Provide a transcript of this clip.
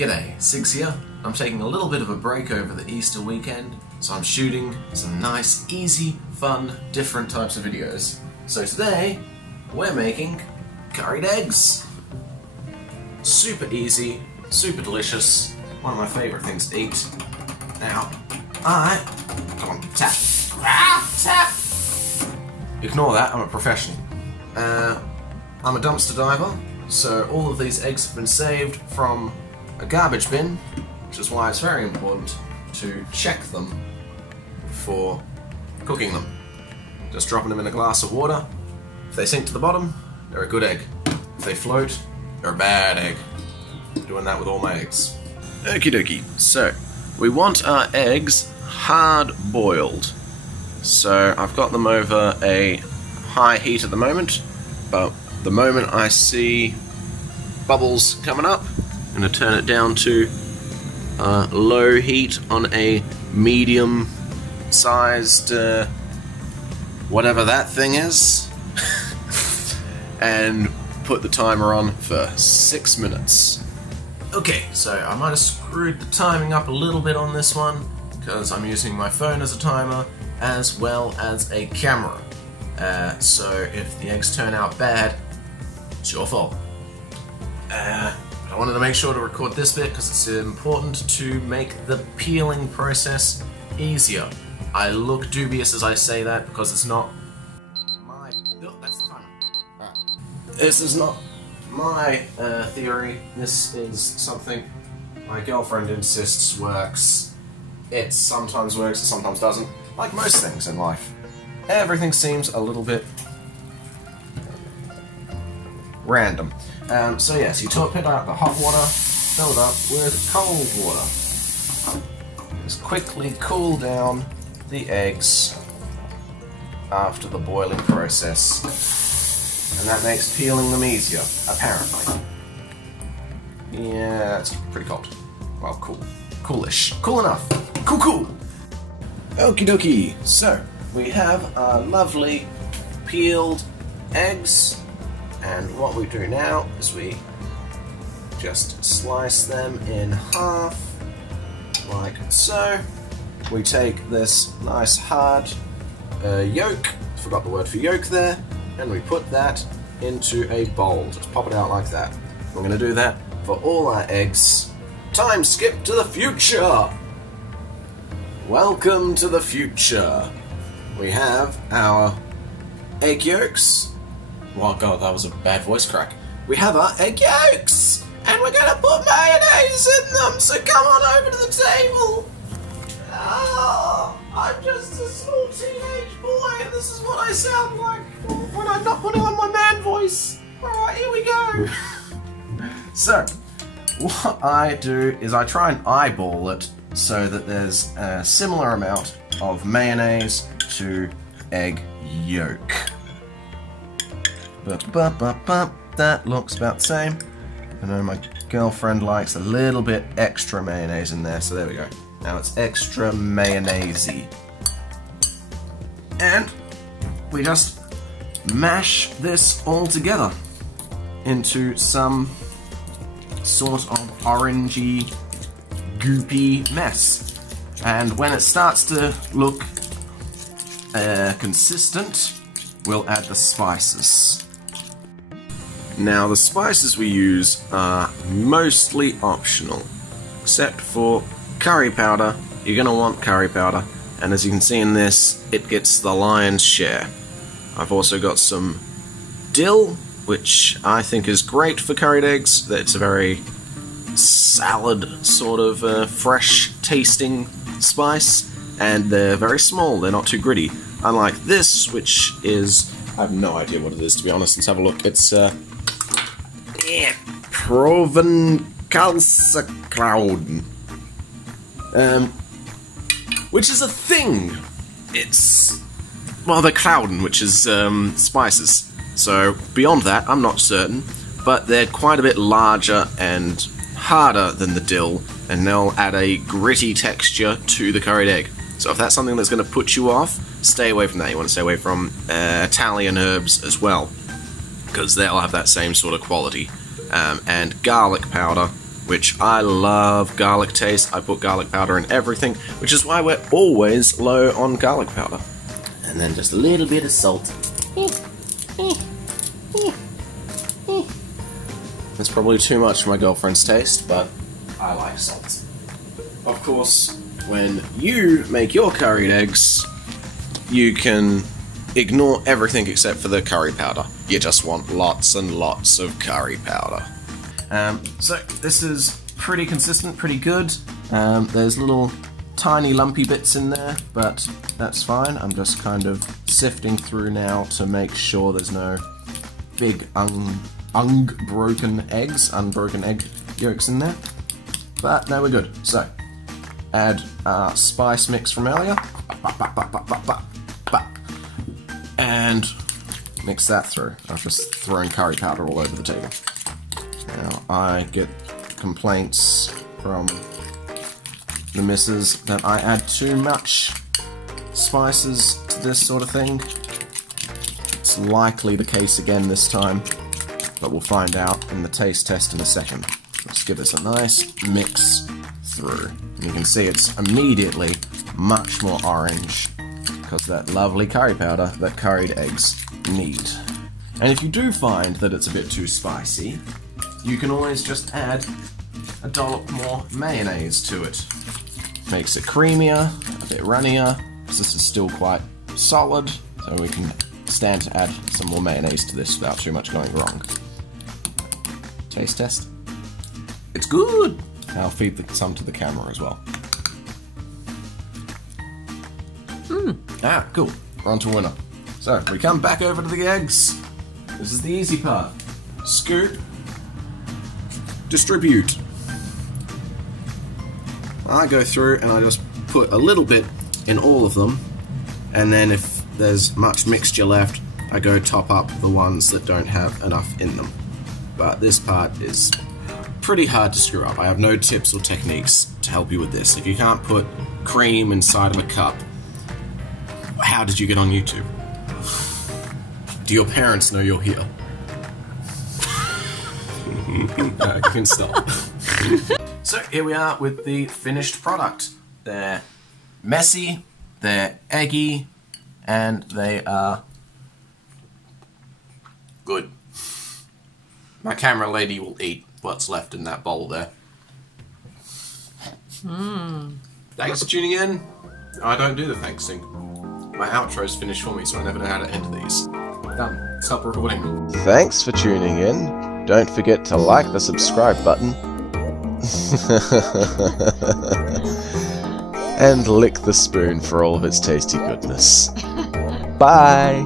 G'day, SiGGz here. I'm taking a little bit of a break over the Easter weekend, so I'm shooting some nice, easy, fun, different types of videos. So today, we're making curried eggs. Super easy, super delicious, one of my favourite things to eat. Now, come on, tap. Tap! Ignore that, I'm a professional. I'm a dumpster diver, so all of these eggs have been saved from a garbage bin, which is why it's very important to check them before cooking them. Just dropping them in a glass of water. If they sink to the bottom, they're a good egg. If they float, they're a bad egg. Doing that with all my eggs. Okie dokie. So, we want our eggs hard boiled. So, I've got them over a high heat at the moment, but the moment I see bubbles coming up, I'm going to turn it down to low heat on a medium-sized whatever that thing is, and put the timer on for 6 minutes. Okay, so I might have screwed the timing up a little bit on this one, because I'm using my phone as a timer, as well as a camera. So if the eggs turn out bad, it's your fault. I wanted to make sure to record this bit because it's important to make the peeling process easier. I look dubious as I say that because it's not my... Oh, that's the timer. Right. This is not my theory. This is something my girlfriend insists works. It sometimes works, it sometimes doesn't. Like most things in life. Everything seems a little bit random. So yes, you put out the hot water, fill it up with cold water. Just quickly cool down the eggs after the boiling process. And that makes peeling them easier, apparently. Yeah, it's pretty cold. Well, cool. Coolish. Cool enough. Cool! Okie dokie. So, we have our lovely peeled eggs. And what we do now is we just slice them in half, like so. We take this nice hard yolk, forgot the word for yolk there, and we put that into a bowl. Just pop it out like that. We're going to do that for all our eggs. Time skip to the future! Welcome to the future. We have our egg yolks. Oh god, that was a bad voice crack. We have our egg yolks! And we're gonna put mayonnaise in them, so come on over to the table! Oh, I'm just a small teenage boy and this is what I sound like when I'm not putting on my man voice. Alright, here we go! So, what I do is I try and eyeball it so that there's a similar amount of mayonnaise to egg yolk. That looks about the same. I know my girlfriend likes a little bit extra mayonnaise in there, so there we go. Now it's extra mayonnaise-y. And we just mash this all together into some sort of orangey, goopy mess. And when it starts to look consistent, we'll add the spices. Now, the spices we use are mostly optional, except for curry powder. You're going to want curry powder, and as you can see in this, it gets the lion's share. I've also got some dill, which I think is great for curried eggs. It's a very salad sort of fresh tasting spice, and they're very small, they're not too gritty. Unlike this, which is... I have no idea what it is, to be honest. Let's have a look. It's Provenkalskraut, which is a thing. It's, well, the Clouden, which is spices. So beyond that, I'm not certain, but they're quite a bit larger and harder than the dill, and they'll add a gritty texture to the curried egg. So if that's something that's going to put you off, stay away from that. You want to stay away from Italian herbs as well, because they'll have that same sort of quality. And garlic powder which I love garlic taste. I put garlic powder in everything, which is why we're always low on garlic powder. And then just a little bit of salt. It's probably too much for my girlfriend's taste, but I like salt. Of course, when you make your curried eggs, you can ignore everything except for the curry powder. You just want lots and lots of curry powder. So this is pretty consistent, pretty good. There's little tiny lumpy bits in there, but that's fine. I'm just kind of sifting through now to make sure there's no big unbroken egg yolks in there. But no, we're good. So, add spice mix from earlier. And mix that through. I'm just throwing curry powder all over the table. Now, I get complaints from the missus that I add too much spices to this sort of thing. It's likely the case again this time, but we'll find out in the taste test in a second. Let's give this a nice mix through. And you can see it's immediately much more orange, because that lovely curry powder that curried eggs need. And if you do find that it's a bit too spicy, you can always just add a dollop more mayonnaise to it. Makes it creamier, a bit runnier, because this is still quite solid, so we can stand to add some more mayonnaise to this without too much going wrong. Taste test. It's good! I'll feed some to the camera as well. Ah, cool. We're on to winner. So, we come back over to the eggs. This is the easy part. Scoop. Distribute. I go through and I just put a little bit in all of them, and then if there's much mixture left, I go top up the ones that don't have enough in them. But this part is pretty hard to screw up. I have no tips or techniques to help you with this. If you can't put cream inside of a cup, how did you get on YouTube? Do your parents know you're here? You can stop. So here we are with the finished product. They're messy, they're eggy, and they are good. My camera lady will eat what's left in that bowl there. Thanks for tuning in. I don't do the thanks thing. My outro's finished for me, so I never know how to end these. Done. Stop recording. Thanks for tuning in. Don't forget to like the subscribe button. And lick the spoon for all of its tasty goodness. Bye!